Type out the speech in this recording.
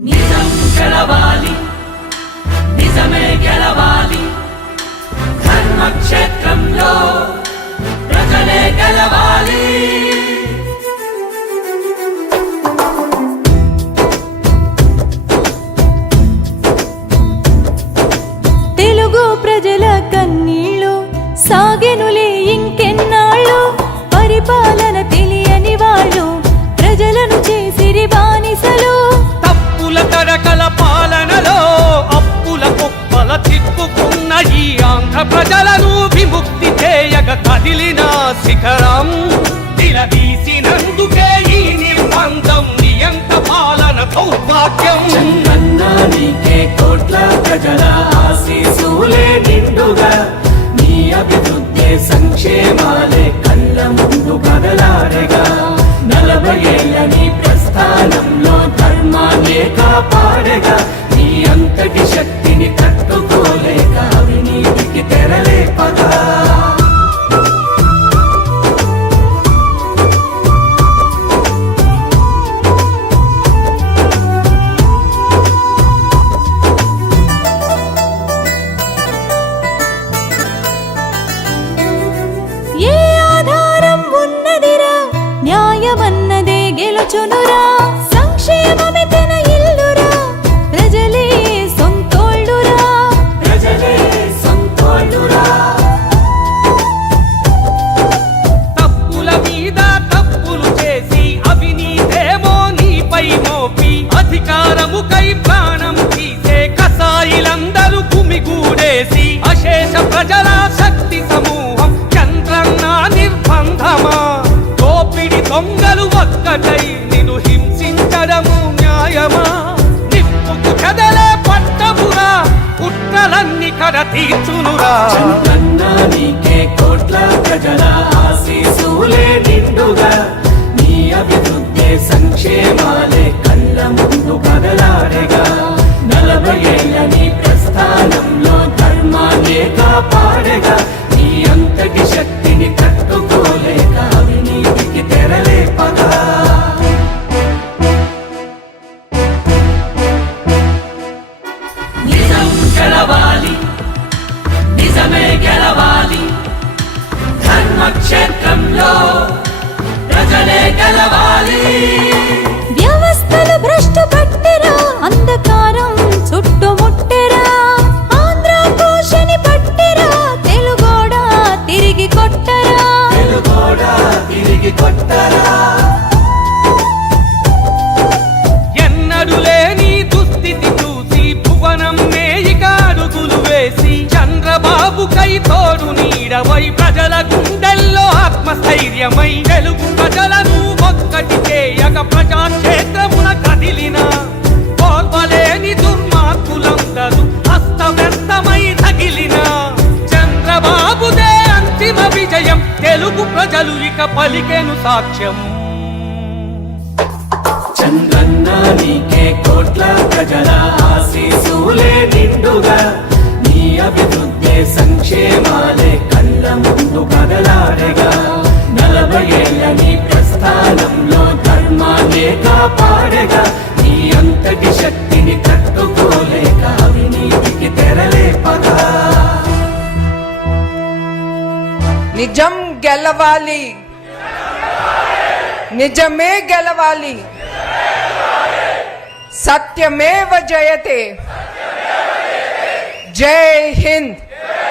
నిజం గెలవాలి, నిజమే గెలవాలి, ధర్మక్షేత్రంలో ప్రజలే గెలవాలి. తెలుగు ప్రజల కన్నీళ్ళు సాగెనులే ఇంకెన్నాళ్ళు, పరిపాలన తెలియని వాళ్ళు ప్రజలను చేసిరి బానిసలు. తప్పుల తడకల పాలనలో అప్పుల కుప్పల చిక్కుకున్న ఈ ఆంధ్ర ప్రజలను విముక్తి చేయగ కదిలిన శిఖరం, నిలదీసినందుకే ఈ నిర్బంధం నియంత పాలన దౌర్భాగ్యం. చంద్రన్నా నీకే కోట్ల ప్రజల ఆశీస్సులే నిండుగా, నీ అభివృద్ధి సంక్షేమాలే కళ్ళ ముందు కదలారెగా. 40 ఏళ్ల నీ ప్రస్థానంలో ధర్మాన్నే కాపాడగా, నీ అంతటి శక్తిని తట్టుకోలేక అవినీతికి తెరలేపగా. ఏ ఆధారం ఉన్నదిరా, న్యాయమన్నదే గెలుచునురా, సంక్షేమమే తన ఇల్లురా, ప్రజలే సొంతోళ్ళురా, ప్రజలే సొంతోళ్ళురా. తప్పుల మీద తప్పులు చేసి అవినీతేమో నీపై మోపి అధికారముకై ప్రాణం తీసే కసాయిలందరూ కుమిగూడేసి అశేష ప్రజల శక్తి సమూహం చంద్రన్న నిర్బంధమా. దోపిడి దొంగలు ఒక్కటై నిన్ను హింసించడము న్యాయమా. నిప్పుకు కదలే పట్టమురా, కుట్రలన్నీ కడ తీర్చునురా. చంద్రన్నా నీకే కోట్ల ప్రజల ఆశీస్సులే నిండుగా, నీ అభివృద్ధి సంక్షేమాలే కళ్ళ ముందు కదలారెగా. 40 ఏళ్ల నీ ప్రస్థానంలో ధర్మాన్నే కాపాడగా, నీ అంతటి శక్తిని తట్టుకోలేక అవినీతికి తెరలేపగా. నిజం గెలవాలి, నిజమే గెలవాలి, ధర్మక్షేత్రంలో ప్రజలే గెలవాలి. వ్యవస్థలు భ్రష్టు పట్టెరా, అంధకారం చుట్టుముట్టెరా, ఆంధ్ర కోశని పట్టెరా, తెలుగోడా తిరిగి కొట్టరా, తెలుగోడా తిరిగి కొట్టరా. ఎన్నడు లేని దుస్థితి చూసి భువనం మేయిక అడుగులు వేసి చంద్రబాబుకై తోడు నీడవై ప్రజల గుండెల్లో ఆత్మస్థైర్యమై తెలుగు ప్రజలను ఒక్కటి చేయక ప్రజాక్షేత్రమున కదిలిన ఓర్వలేని దుర్మార్గులందరూ అస్తవ్యస్తమై తగిలిన చంద్రబాబుదే అంతిమ విజయం. తెలుగు ప్రజలు ఇక పలికెను సాక్ష్యం. చంద్రన్నా నీకే కోట్ల ప్రజల ఆశీస్సులే నిండుగా, నీ అభివృద్ధి సంక్షేమాలే కళ్ళ ముందు కదలారెగా. 40 ఏళ్ల నీ ప్రస్థానంలో ధర్మాన్నే కాపాడగా, నీ అంతటి శక్తిని తట్టుకోలేక అవినీతికి తెరలేపగా. నిజం గెలవాలి, నిజమే గెలవాలి, సత్యమేవ జయతే. జై హింద్.